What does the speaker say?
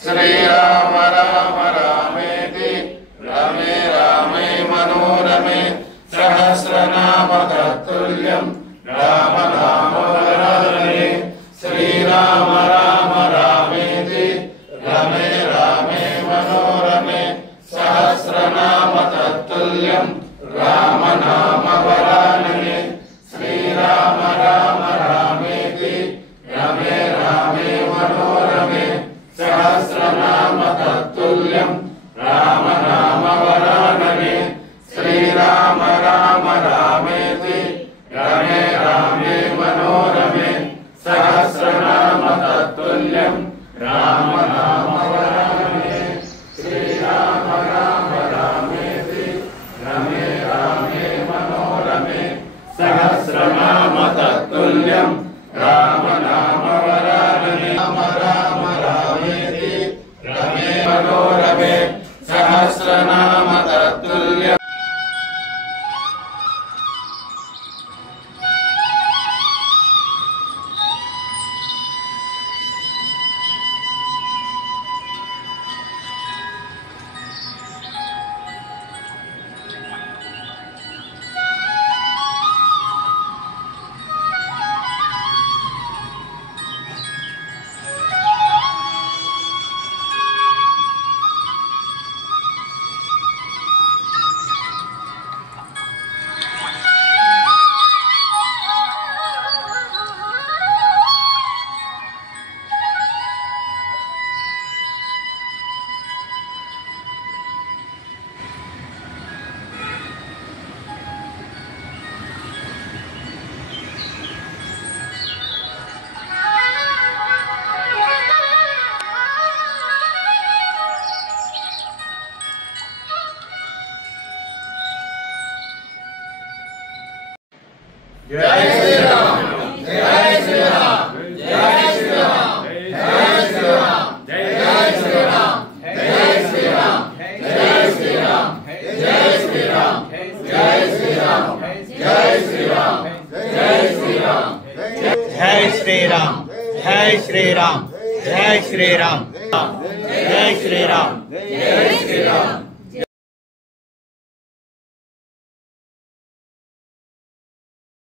श्रीराम राम रामेति रमे रामे मनोरमे सहस्रनाम तत्तुल्यं राम नाम वरानने। श्रीराम राम रामेति रमे रामे मनोरमे सहस्रनाम तत्तुल्यं राम नाम वरानने। श्रीराम राम रामेति रमे रामे मनोरमे सहस्रनाम तत्तुल्यं राम नाम वरानने। श्रीराम राम रामेति रमे रामे मनोरमे सहस्रनाम तत्तुल्यं राम नाम वरानने। श्रीराम राम रामेति रमे रामे मनोरमे सहस्रनाम तत्तुल्यं राम नाम वरानने। राम रामेति रमे मनोरमे सहस्रनाम तत्तुल्यं। जय श्री राम, जय श्री राम, जय श्री राम, जय श्री राम, जय श्री राम, जय श्री राम, जय श्री राम, जय श्री राम, जय श्री राम, जय श्री राम, जय श्री राम, जय श्री राम, जय श्री राम, जय श्री राम, जय श्री राम, जय श्री राम, जय श्री राम।